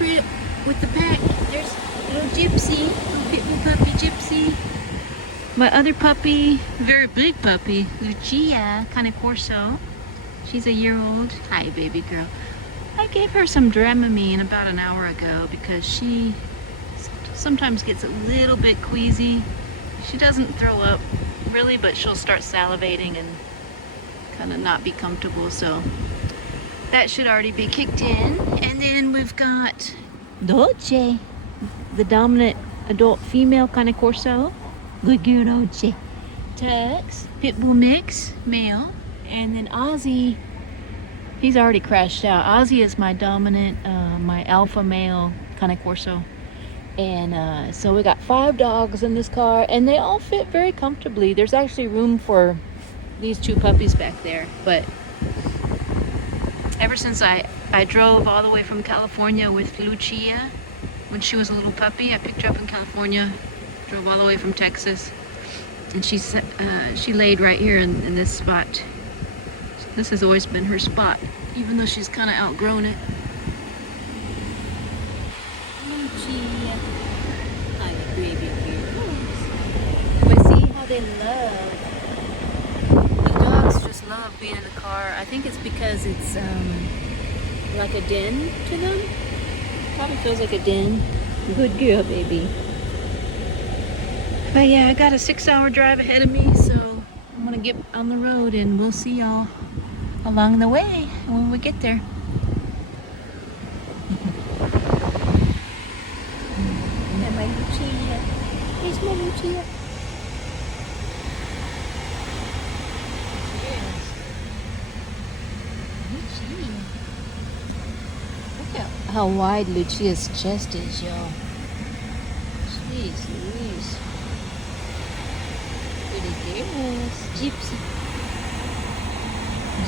trip with the pack. There's little Gypsy, little pitbull puppy Gypsy. My other puppy, very big puppy, Lucia, Cane Corso. She's a year old. Hi, baby girl. I gave her some Dramamine about an hour ago because she sometimes gets a little bit queasy. She doesn't throw up really, but she'll start salivating and kind of not be comfortable. So that should already be kicked in. And then we've got Dolce, the dominant adult female Cane Corso. Good girl, Dolce. Tux, Pitbull mix, male. And then Ozzy, he's already crashed out. Ozzy is my dominant, my alpha male Cane Corso. And so we got 5 dogs in this car, and they all fit very comfortably. There's actually room for these 2 puppies back there. But ever since I drove all the way from California with Lucia, when she was a little puppy, I picked her up in California, drove all the way from Texas, and she laid right here in this spot. This has always been her spot, even though she's kind of outgrown it. Lucia. Hi, baby girls. But see how they love. The dogs just love being in the car. I think it's because it's like a den to them. Probably feels like a den. Good girl, baby. But yeah, I got a 6-hour drive ahead of me, so I'm gonna get on the road and we'll see y'all along the way when we get there. And my Lucia. Here's my Lucia. Yes. Lucia. Look how wide Lucia's chest is, y'all. Jeez Louise. Pretty girls. Gypsy.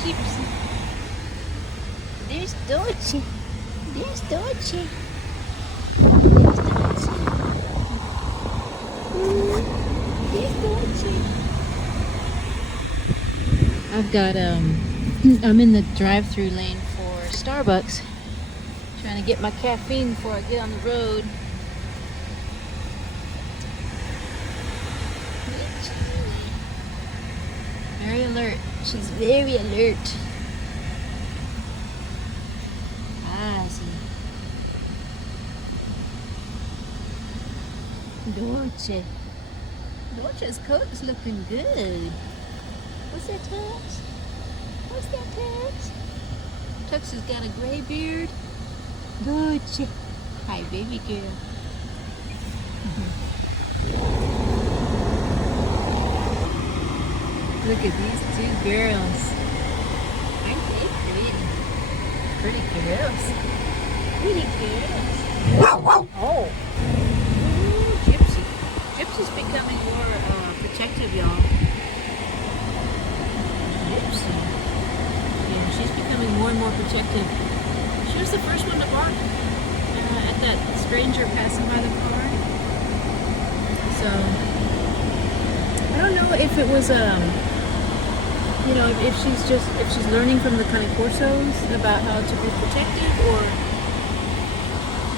Gypsy. There's Dolce. There's Dolce. There's Dolce. There's Dolce. I've got I'm in the drive-through lane for Starbucks, trying to get my caffeine before I get on the road. Very alert. She's very alert. Ozzy. Dolce. Dolce's coat is looking good. What's that, Tux? What's that, Tux? Tux has got a gray beard. Dolce. Hi, baby girl. Look at these 2 girls. Aren't they pretty? Pretty girls. Pretty girls. Oh. Ooh, Gypsy. Gypsy's becoming more protective, y'all. Gypsy. Yeah, she's becoming more and more protective. She was the first one to bark at that stranger passing by the car. So I don't know if it was you know, if she's learning from the Cane Corsos about how to be protective, or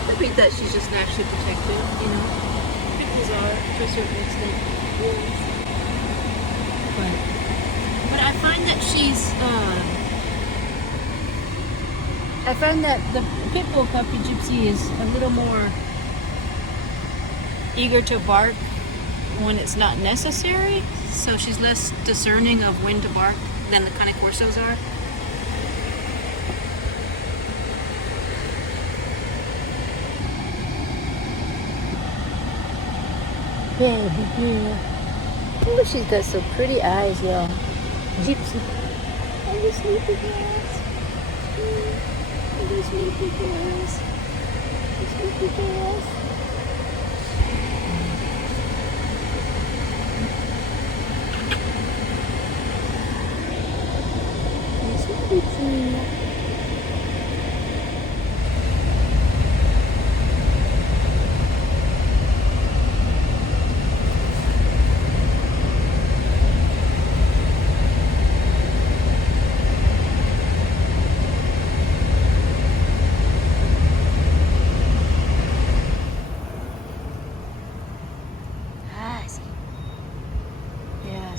I think that she's just naturally protective, you know. Pitbulls are to a certain extent. Yes. But I find that I find that the Pitbull puppy Gypsy is a little more eager to bark when it's not necessary, so she's less discerning of when to bark than the Cane Corsos are. Baby girl. Oh, she's got so pretty eyes, y'all. Gypsy. Are you sleepy girls? Are you sleepy girls? You sleepy girls?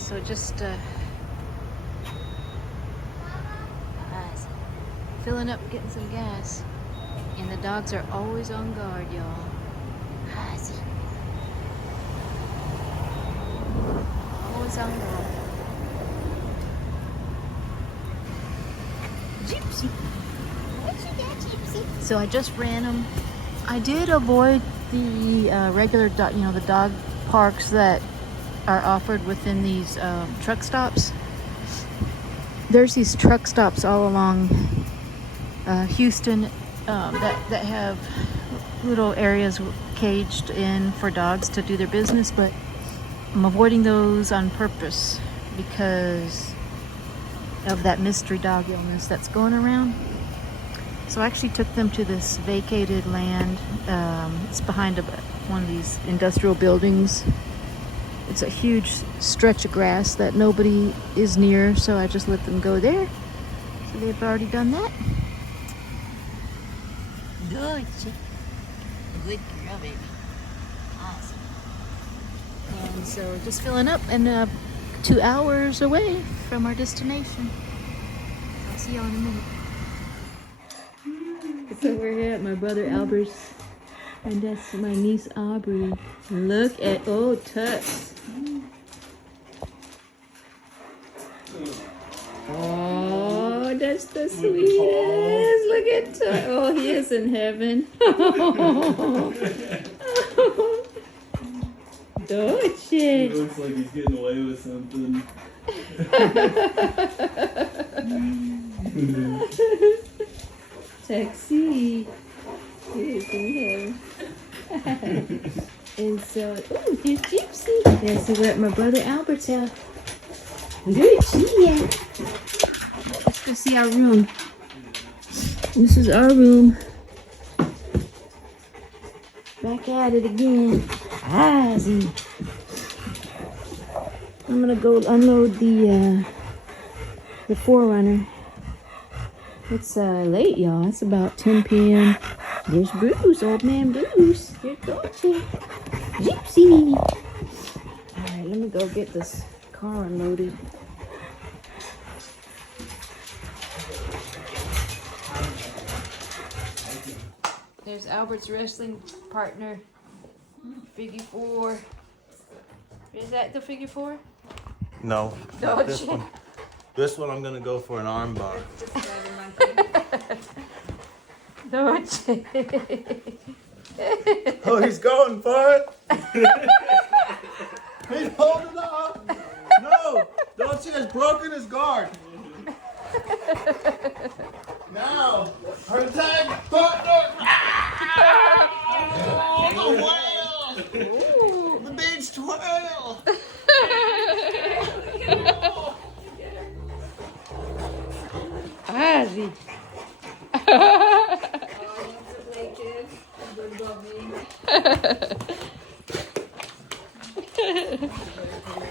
So just filling up, getting some gas. And the dogs are always on guard, y'all. Always on guard. Gypsy. What you got, Gypsy? So I just ran them. I did avoid the regular, the dog parks that are offered within these truck stops. There's these truck stops all along Houston that have little areas caged in for dogs to do their business, but I'm avoiding those on purpose because of that mystery dog illness that's going around. So I actually took them to this vacated land. It's behind one of these industrial buildings. It's a huge stretch of grass that nobody is near, so I just let them go there. So they've already done that. Good girl, baby. Awesome. And so just filling up, and 2 hours away from our destination. I'll see y'all in a minute. So we're at my brother Albert's, and that's my niece Aubrey. Look at Tux. Oh, that's the sweetest. Look at Tux. Oh, he is in heaven. Dolce. It looks like he's getting away with something. Taxi. He is in heaven. And so, ooh, here's Gypsy. Yeah, so we're at my brother Albert's house. Yeah. Let's go see our room. This is our room. Back at it again. Ozzy. I'm gonna go unload the 4Runner. It's late, y'all. It's about 10 p.m. There's Bruce, old man Bruce. Here's Dolce. Gypsy. Alright, let me go get this car unloaded. There's Albert's wrestling partner, figure 4. Is that the figure 4? No, not this one. This one I'm gonna go for an arm bar. Dolce. Oh, he's going for it. He's holding on. No, Dolce has broken his guard. Now, her tag partner. Oh, the whale. Ooh. The beached whale. Ozzy.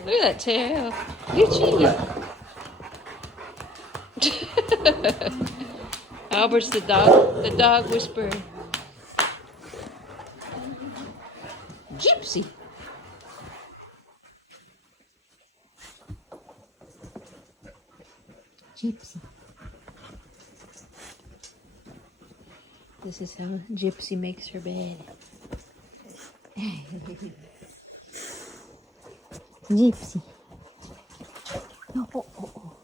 Look at that tail. Gucci. Albert's the dog whisperer. Gypsy. Gypsy. This is how Gypsy makes her bed. Gypsy. Oh.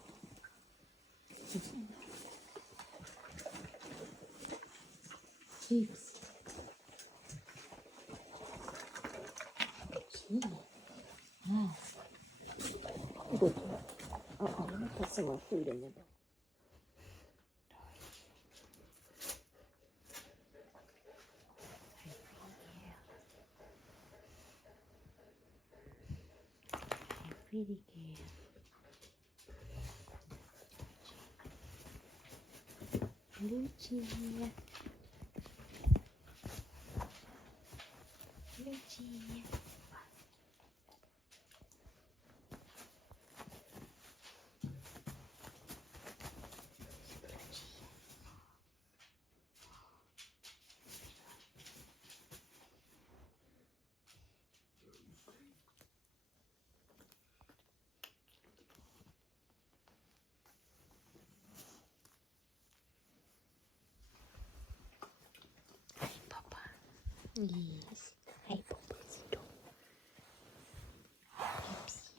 Gypsy. Good. Let me put some more food in there. Pretty girl. Lucia. Yes. Hi, Pobrecito. Gypsy.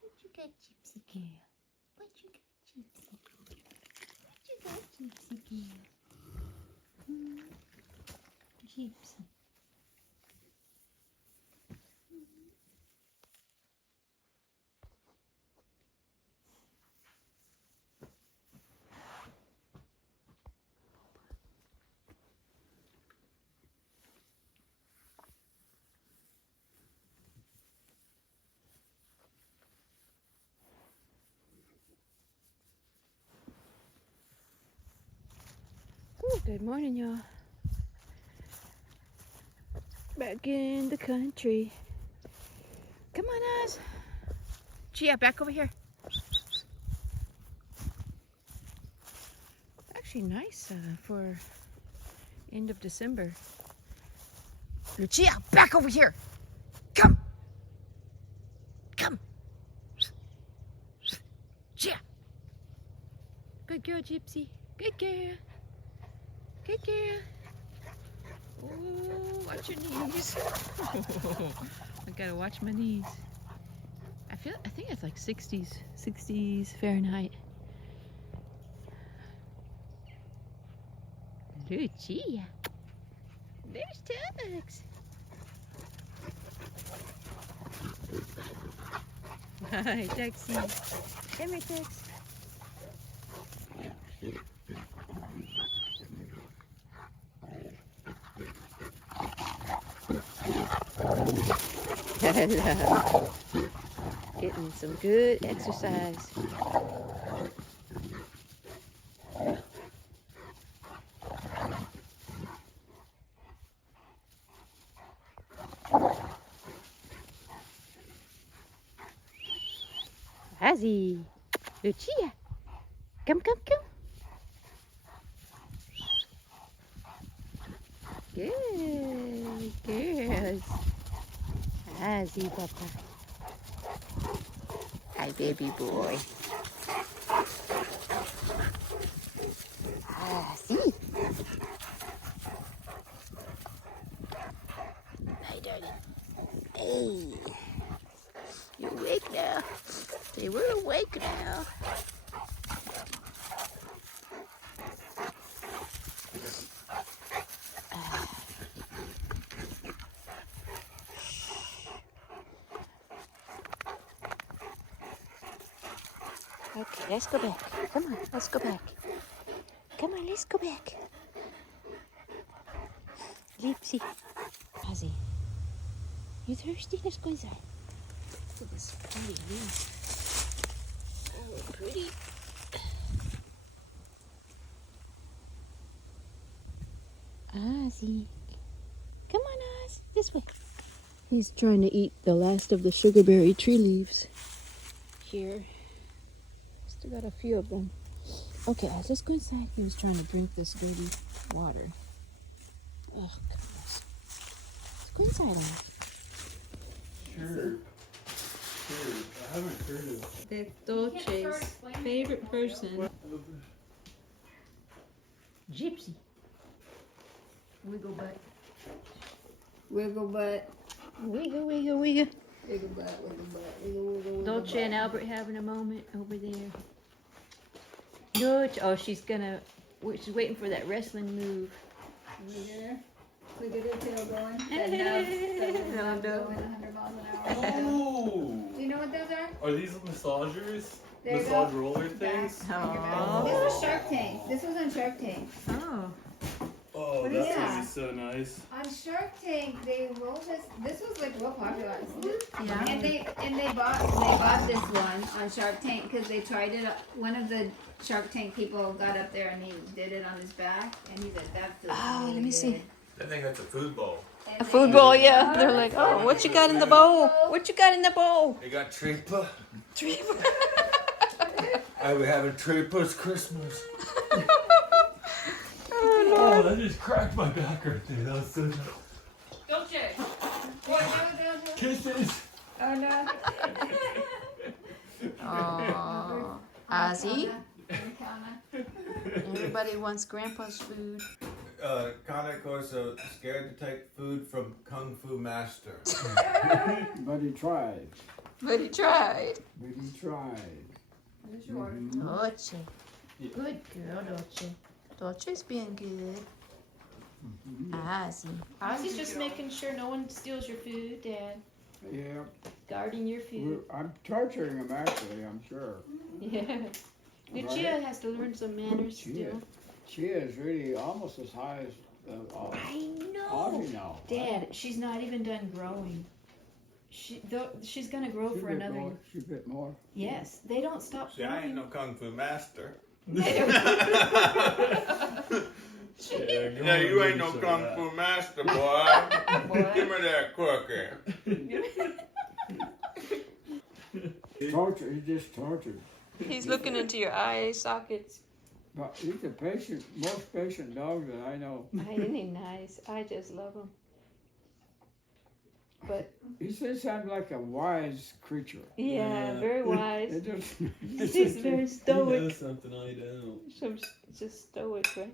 What you got, Gypsy girl? What you got, Gypsy? What you got, Gypsy girl? Gypsy. Ooh, good morning, y'all. Back in the country. Come on, Oz. Gia, back over here. Actually nice for end of December. Lucia, back over here. Come. Come. Gia. Good girl, Gypsy. Good girl. Good girl. Oh, watch your knees. I gotta watch my knees. I think it's like 60s Fahrenheit. Lucia. There's Tux. Hi, Tuxie. Come here, Tux. Hello. Getting some good exercise. Azzy. Lucia. Come, come, come. Good girls. Azzy, Papa. Hi, baby boy. Azzy. Hi, darling. Hey. You awake now? Say, we're awake now. Okay, let's go back. Come on, let's go back. Come on, let's go back. Gypsy. Ozzy. You thirsty? Let's go inside. Look at this pretty leaf. Oh, pretty. Ozzy. Come on, Oz. This way. He's trying to eat the last of the sugarberry tree leaves here. Still got a few of them. Okay, Oz, let's go inside. He was trying to drink this dirty water. Oh, goodness. Let's go inside, Oz. Sure. I haven't heard of That's Dolce's favorite person. Gypsy. Wiggle butt. Wiggle butt. Wiggle, wiggle, wiggle. Wiggle butt, wiggle butt, wiggle, wiggle, wiggle. Dolce and Albert having a moment over there. Dolce. Oh, she's waiting for that wrestling move. Look at her. Look at her tail going. That nub going 100 miles an hour. Oh! Do you know what those are? Are these massagers? There you Massage go. roller things? Back. Oh. This was Shark Tank. This was on Shark Tank. Oh. Oh, What is that's gonna that? be so nice. On Shark Tank, they rolled this. This was like real popular. Yeah. And they bought this one on Shark Tank because they tried it. One of the Shark Tank people got up there and he did it on his back, and he said that feels really let me see. good." I think that's a food bowl. And A they- food bowl, yeah. They're like, oh, what you got in the bowl? What you got in the bowl? They got tripa. Oh, I was having tripa's Christmas. no. Oh, that just cracked my back right there. That was so nice. Dolce. What? Kisses. Oh no. Aww. Ozzy. Everybody wants Grandpa's food. Cane Corso scared to take food from Kung Fu Master. But he tried. But he tried. But he tried. Dolce. Good girl, Dolce. Dolce's being good. Ozzy. Ozzy's just making sure no one steals your food, Dad. Yeah. Guarding your food. I'm torturing him actually, I'm sure. Yeah. Lucia has to learn some manners still. She is really almost as high as I know. Ozzy now. Dad, she's not even done growing. She's gonna grow for another year. She bit more. Yes, they don't stop See, I ain't growing. no Kung Fu Master. Yeah, Yeah, you ain't no Kung Fu Master, boy. Give me that cookie. Torture, he just tortured. He's looking into your eye sockets. But he's the most patient dog that I know. Isn't he nice? I just love him. But He says I'm like a wise creature. yeah, very wise. It just, He's very He stoic. knows something I don't. Some just stoic, right?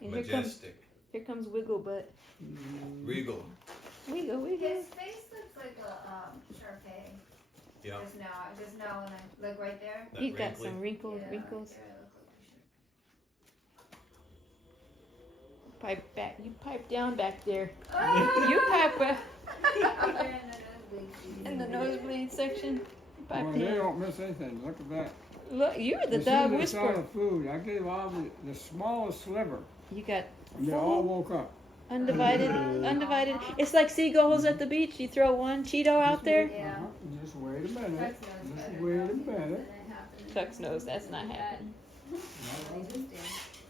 And Majestic. here comes Wiggle Butt. Regal. Wiggle, wiggle. His face looks like a Sharpay. Yeah. Just now when I look right there. That He's got wrinkly. some wrinkles. Yeah, Wrinkles. right there, it looks like a Pipe back. You pipe down back there. Sharpay. You pipe back Oh! in the nosebleed section. Pipe well, they down. don't miss anything. Look at that. Look, you're the As dog soon as they saw whisperer. the food, I gave all the smallest sliver, You got and they all woke up. undivided. It's like seagulls at the beach. You throw one Cheeto out there. Yeah. Just wait a minute. Tex knows Just better wait now. a minute. Tucks knows that's not happening.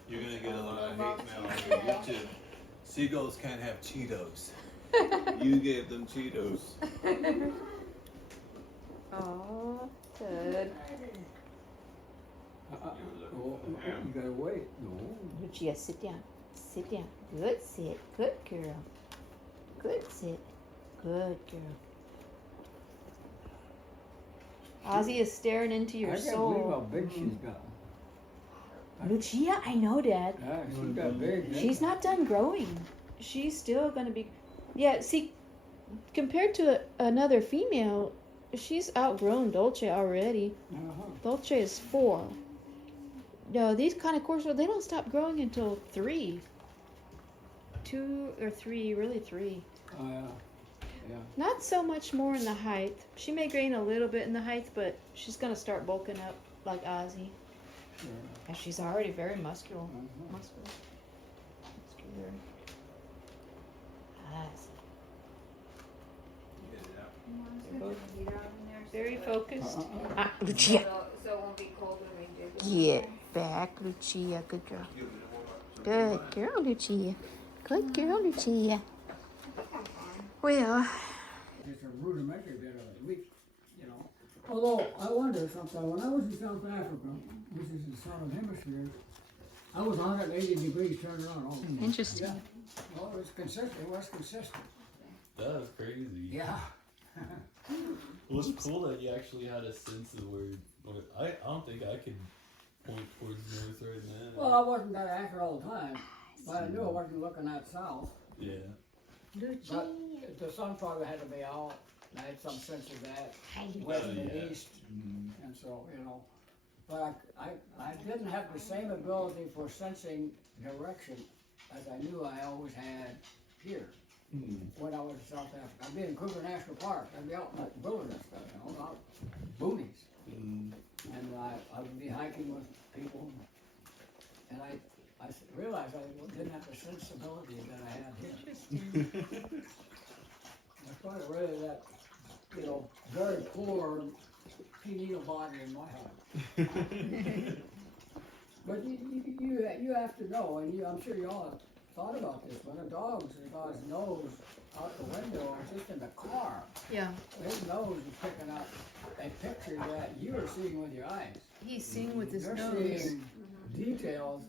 You're gonna get a lot of hate mail on YouTube. Seagulls can't have Cheetos. You gave them Cheetos. Oh, good. Oh, you gotta wait. No. Lucia, sit down. Sit down. Good sit. Good girl. Good sit. Good girl. Ozzy is staring into your I can't believe how soul. big she's got. Lucia, I know, Dad. Yeah, she's got big. She's not done growing. She's still gonna be. Yeah, see, compared to another female, she's outgrown Dolce already. Uh-huh. Dolce is 4. No, these Cane Corso, they don't stop growing until 3. 2 or 3, really 3. Oh, yeah. Yeah. Not so much more in the height. She may gain a little bit in the height, but she's gonna start bulking up like Ozzy. Sure. And she's already very muscular. Uh-huh. Muscular. Ozzy. Very focused. Uh-uh. Lucia. So it won't be cold when we do this. Get back, Lucia. Good girl. Good girl, Lucia. Good girl, Lucia. Well, It's a rudimentary bit of it. You know. Although, I wonder sometimes, when I was in South Africa, which is the southern hemisphere, I was 180 degrees turned around all the time. interesting. Yeah. Well, it was consistent. It was consistent. That was crazy. Yeah. Well, it's cool that you actually had a sense of where. I don't think I could point towards north right now. Well, I wasn't that accurate all the time, but I knew I wasn't looking at south. Yeah. But the sun probably had to be out. I had some sense of that. West and yeah. east, and so, you know. But I didn't have the same ability for sensing direction as I knew I always had here when I was in South Africa. I'd be in Kruger National Park. I'd be out in the wilderness stuff, you know, out boonies. And I would be hiking with people. And I realized I didn't have the sensibility that I had here. I thought really that, you know, very poor pineal body in my heart. But you have to know, and I'm sure you all have thought about this, when a dog's got his nose out the window or just in the car, Yeah. his nose is picking up a picture that you are seeing with your eyes. He's seeing with his They're nose. seeing details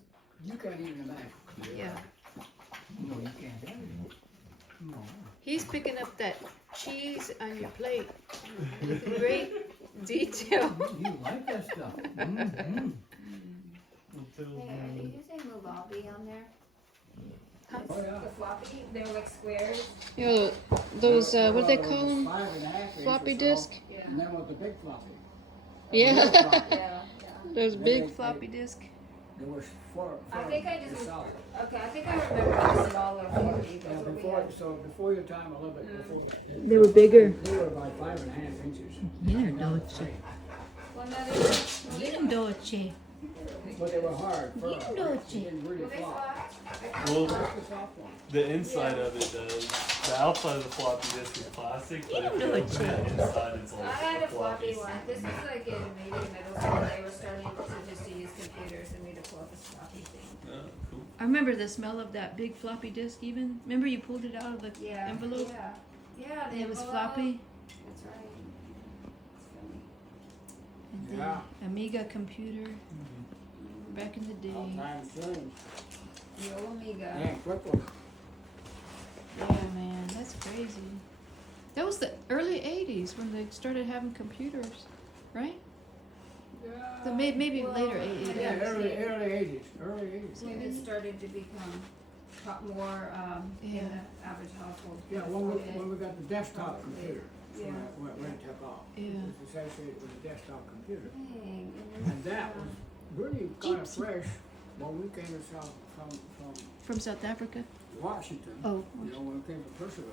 You can't even imagine. Yeah. No, you can't. No. He's picking up that cheese on your plate with great detail. You like that stuff. Mm-hmm. Hey, did you say Mugabe on there? Oh, yeah. The floppy? They were like squares. You know, those, what do they Well, call it was them? 5.5 inches Floppy or so, disk? Yeah. And then with the big floppy. Yeah. Yeah. Those They- big they- floppy disk. There was four. I think I just, solid. okay, I think I remember the smaller floppy. Yeah, That's what we before, had. so before your time, a little bit before. They were bigger. They were about 5.5 inches. Yeah, And that was dolce. great. Well, no, they were, Dolce. But they were hard. Firm. Dolce. They didn't really were they flop. soft? Well, Like the soft one. the inside of it does. The outside of the floppy disk is plastic, but if you open it inside, it's like I had a floppy floppy. one. This was like in maybe middle school. They were starting to just use computers and we pull up a floppy thing. Yeah, cool. I remember the smell of that big floppy disk even. Remember you pulled it out of the Yeah. envelope? Yeah. Yeah. And it was envelope. floppy? That's right. It's funny. And then Yeah. Amiga computer. Back in the All day. time change. The old Amiga. Yeah, quick one. Yeah, man, that's crazy. That was the early 80s when they started having computers, right? Yeah. So maybe Well, later 80s. Yeah, early 80s. Early 80s. When it started to become more in Yeah. the average household. Yeah, when we got the desktop computer. Yeah. When it took off. Yeah. It was associated with a desktop computer. Dang, And that was really kind of fresh when we came to from From South Africa? Washington. Oh. You know, when we came to Percival.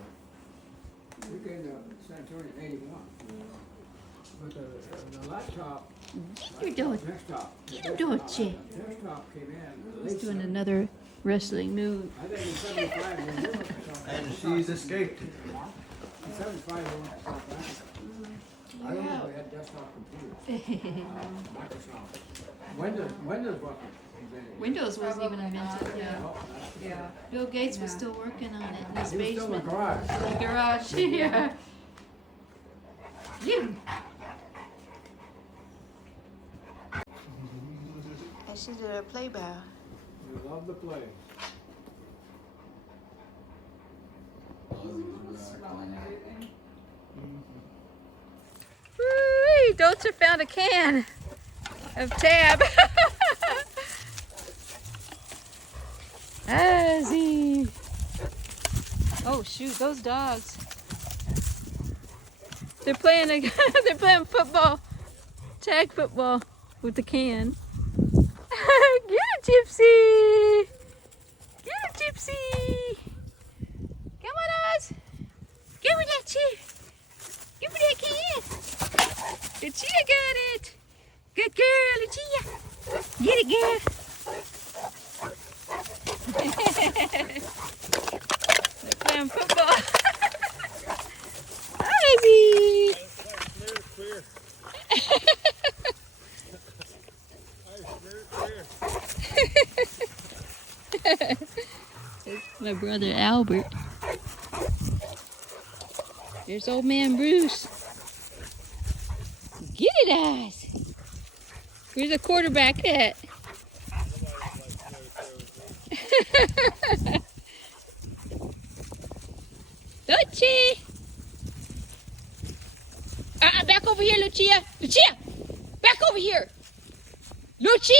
We came to San Antonio in 81. But the laptop, Get your dog. desktop. Get your dog, Che. Desktop came in. He's late doing 70s. another wrestling move. I think in 75 when we went to South And Africa. she's escaped. In 75 we went to South Africa. I don't know if we had desktop computers. Microsoft. Windows wasn't invented. Windows wasn't even Probably not, invented. Yeah. No, Yeah. Bill Gates was Yeah. still working on it in his He was still in the basement. garage. In the garage. Yeah. Get him. I should do a play bow. We love to play. Smelling everything. Woo-wee, Dolce found a can of Tab. Azzy. Oh shoot, those dogs. They're playing they're playing football. Tag football with the can. Get it, Gypsy! Get it, Gypsy! Come on, Oz! Give me that chip! Give me that can! Lucia got it! Good girl, Lucia! Get it, girl! They're playing football. Ozzy! My brother Albert. There's old man Bruce. Get it, Oz. Where's the quarterback at? Lucia! Back over here, Lucia! Lucia! Back over here! Lucia!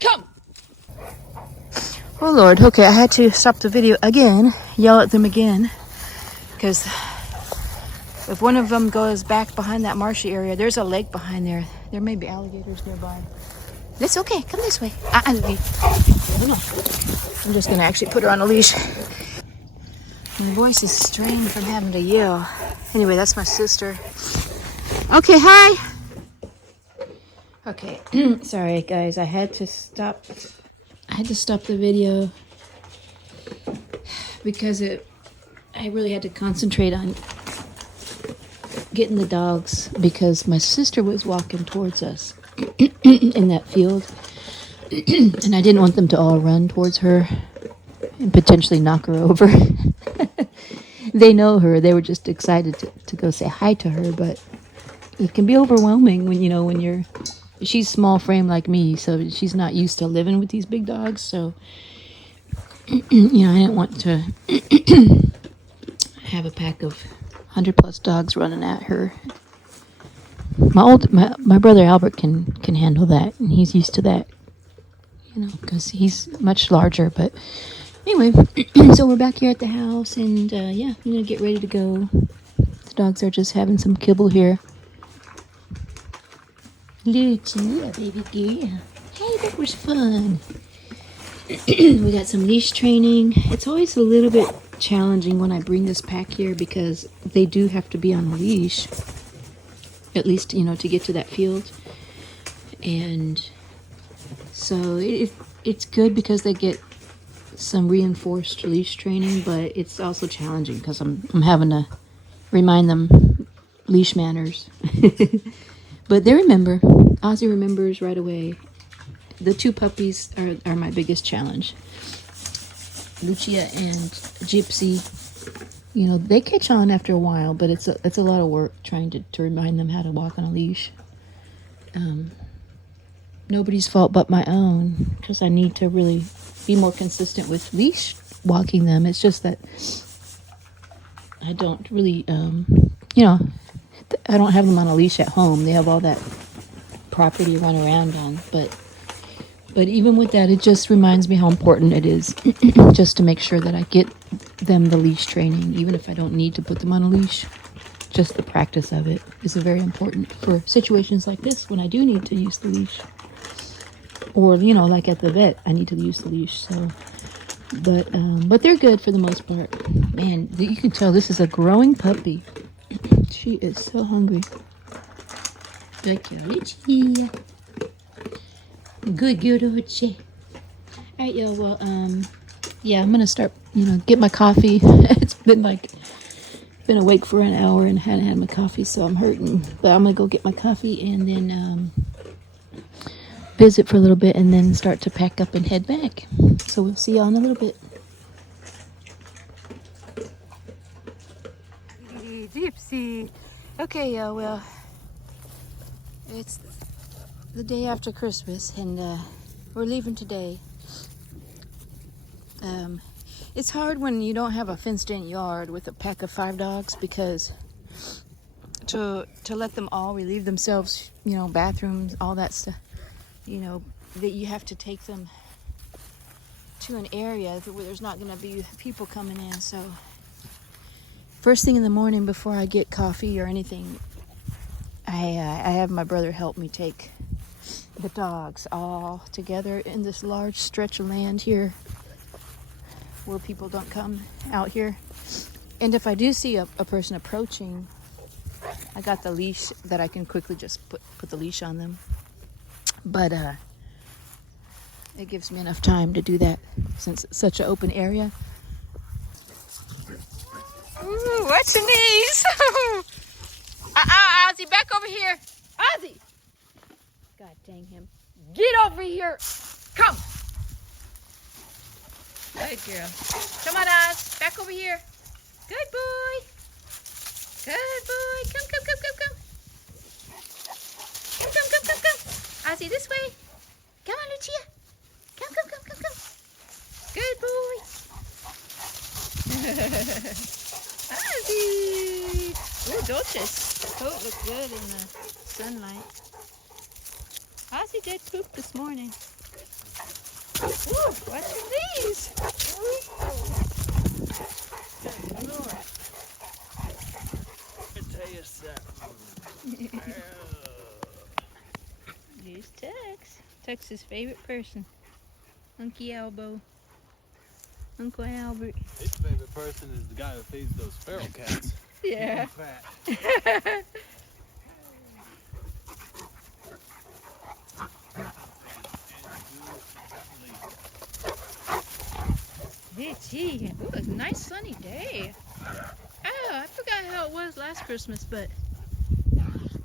Come! Oh Lord, okay, I had to stop the video again, yell at them again, because if one of them goes back behind that marshy area, there's a lake behind there. There may be alligators nearby. That's okay, come this way. I'm just gonna actually put her on a leash. My voice is strained from having to yell. Anyway, that's my sister. Okay, hi. Okay, sorry guys, I had to stop the video because I really had to concentrate on getting the dogs because my sister was walking towards us in that field and I didn't want them to all run towards her and potentially knock her over. They know her. They were just excited to go say hi to her, but it can be overwhelming when you're she's small frame like me, so she's not used to living with these big dogs. So, you know, I didn't want to have a pack of 100+ dogs running at her. My brother Albert can handle that, and he's used to that, you know, because he's much larger. But anyway, so we're back here at the house, and yeah, I'm gonna get ready to go. The dogs are just having some kibble here. Lucia, baby girl. Hey, that was fun. We got some leash training. It's always a little bit challenging when I bring this pack here because they do have to be on a leash, at least, you know, to get to that field. And so it's good because they get some reinforced leash training, but it's also challenging because I'm having to remind them leash manners. But they remember. Ozzy remembers right away. The 2 puppies are my biggest challenge. Lucia and Gypsy, you know, they catch on after a while, but it's a lot of work trying to remind them how to walk on a leash. Nobody's fault but my own, because I need to really be more consistent with leash walking them. It's just that I don't really, you know, I don't have them on a leash at home. They have all that property to run around on, but even with that, it just reminds me how important it is just to make sure that I get them the leash training, even if I don't need to put them on a leash. Just the practice of it is very important for situations like this when I do need to use the leash. Or, you know, like at the vet, I need to use the leash. So, but they're good for the most part. Man, you can tell this is a growing puppy. She is so hungry. Good girl, Richie. Good girl, Richie. All right, y'all. Well, yeah, I'm gonna start. You know, get my coffee. It's been awake for an hour and hadn't had my coffee, so I'm hurting. But I'm gonna go get my coffee and then visit for a little bit, and then start to pack up and head back. So we'll see y'all in a little bit. Gypsy. Okay, well, it's the day after Christmas, and we're leaving today. It's hard when you don't have a fenced-in yard with a pack of 5 dogs, because to let them all relieve themselves, you know, bathrooms, all that stuff, you know, that you have to take them to an area where there's not going to be people coming in. So first thing in the morning before I get coffee or anything, I have my brother help me take the dogs all together in this large stretch of land here where people don't come out here. And if I do see a person approaching, I got the leash that I can quickly just put the leash on them. But it gives me enough time to do that since it's such an open area. Ooh, watch your knees. Ozzy, back over here. Ozzy. God dang him. Get over here. Come. Good girl. Come on, Oz. Back over here. Good boy. Good boy. Come. Come. Ozzy, this way. Come on, Lucia. Come. Good boy. Ozzy. Ooh, Dolce's coat looked good in the sunlight. Ozzy did poop this morning. Ooh, watch your knees. Here's Tex. Tex's favorite person. Unky Elbow. Uncle Albert. His favorite person is the guy who feeds those feral cats. Yeah. Fat. Gee, ooh, it's a nice sunny day. Oh, I forgot how it was last Christmas, but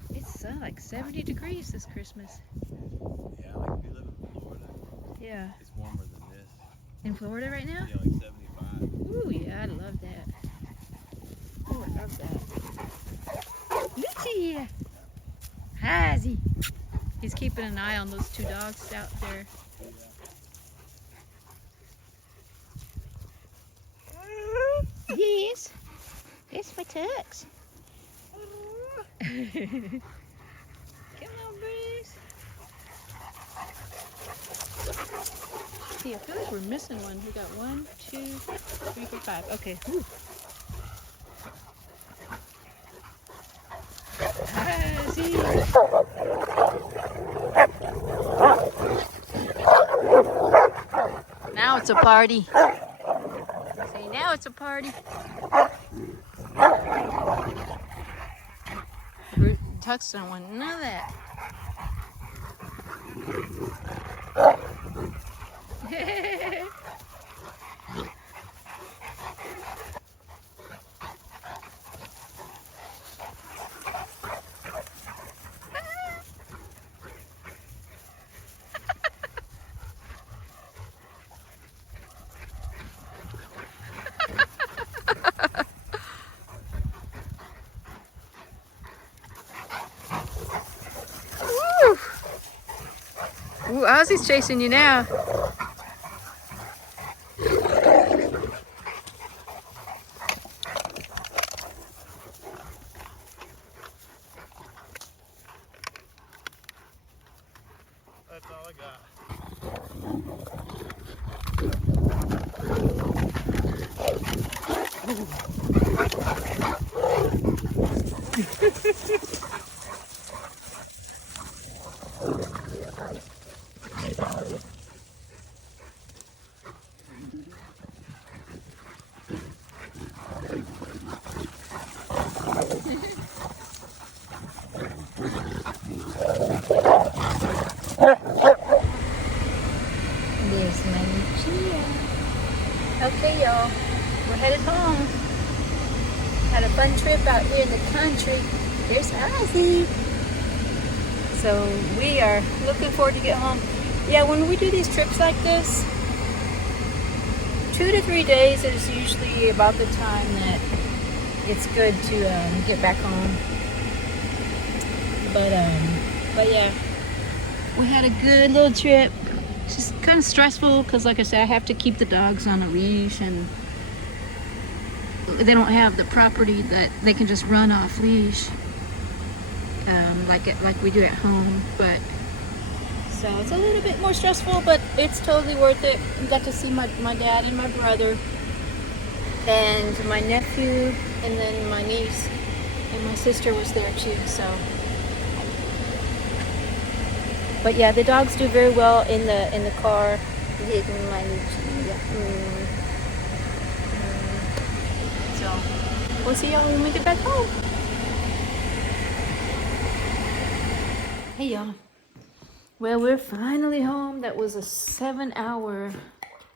it's like 70 degrees this Christmas. Yeah, like if you live in Florida, Yeah. it's warmer than this. In Florida right now? Yeah, like 75. Ooh, yeah, I love that. Oh, I love that. Lucia! Ozzy! He's keeping keeping an eye on those two dogs out there. Yes. It's my tux. Come on, Bruce. See, I feel like we're missing one. We got 1, 2, 3, 4, 5. Okay. Whew. See. Now it's a party. Say now it's a party. Tux don't want none of that. Ooh, Ozzy's chasing you now. That's all I got. There's my Lucia. Okay, y'all, we're headed home. Had a fun trip out here in the country. There's Ozzy. So we are looking forward to get home. Yeah, when we do these trips like this, 2 to 3 days is usually about the time that it's good to get back home. But yeah, we had a good little trip. It's just kind of stressful because, like I said, I have to keep the dogs on a leash, and they don't have the property that they can just run off leash like we do at home. But so it's a little bit more stressful, but it's totally worth it. We got to see my dad and my brother and my nephew, and then my niece and my sister was there too. So. But yeah, the dogs do very well in the car. So we'll see y'all when we get back home. Hey y'all. Well, we're finally home. That was a 7-hour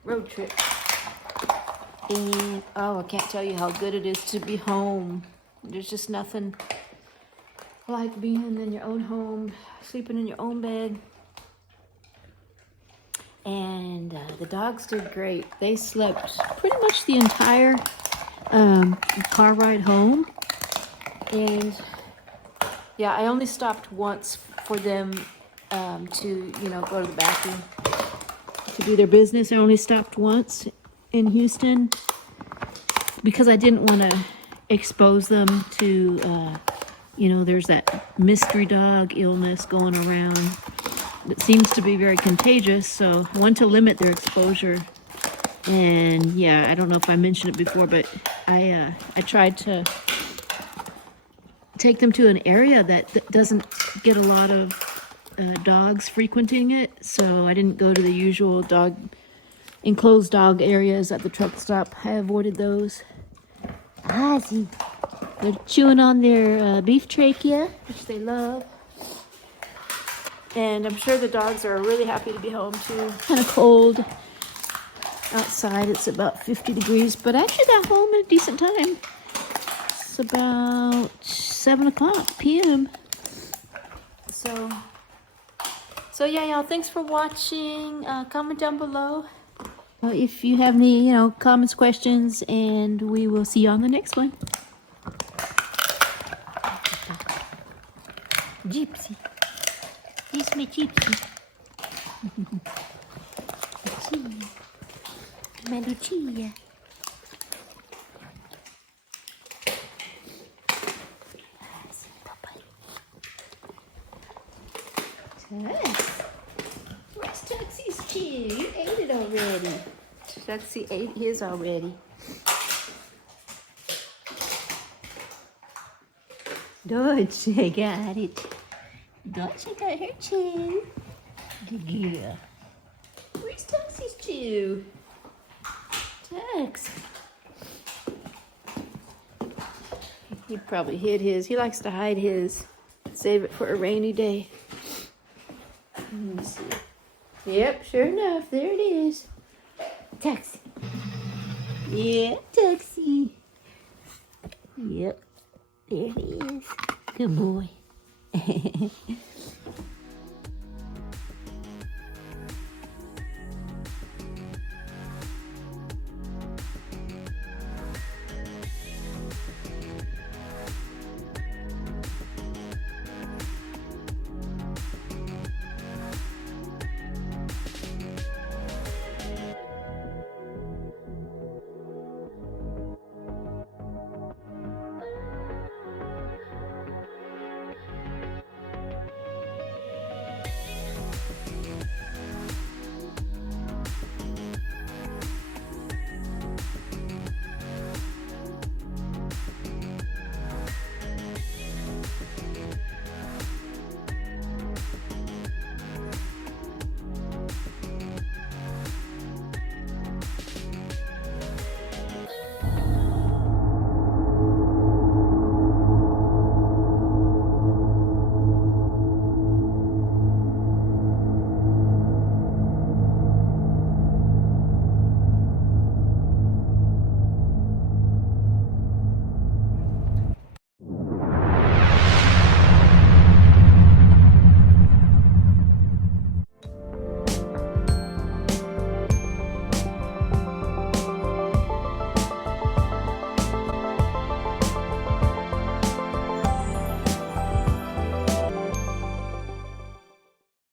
road trip. And oh, I can't tell you how good it is to be home. There's just nothing like being in your own home, sleeping in your own bed. And the dogs did great. They slept pretty much the entire car ride home. And yeah, I only stopped once for them to, go to the bathroom to do their business. I only stopped once in Houston because I didn't want to expose them to there's that mystery dog illness going around that seems to be very contagious, so I want to limit their exposure. And yeah, I don't know if I mentioned it before, but I tried to take them to an area that doesn't get a lot of dogs frequenting it, so I didn't go to the usual enclosed dog areas at the truck stop. I avoided those. Ozzy. They're chewing on their beef trachea, which they love. And I'm sure the dogs are really happy to be home too. Kind of cold outside. It's about 50 degrees, but I actually got home at a decent time. It's about 7 o'clock p.m. So yeah, y'all, thanks for watching. Comment down below if you have any, comments, questions, and we will see you on the next one. Gypsy. He's my gypsy. Lucia. My Lucia. Tux. Where's Tuxie's chew? You ate it already. Tuxie ate his already. Dodge, I got it. Dodge, I got her chew. Good girl. Where's Tuxie's chew? Tux. He probably hid his. He likes to hide his. Save it for a rainy day. Let me see. Yep, sure enough, there it is. Tuxie. Yeah, Tuxie. Yep, there he is. Good boy.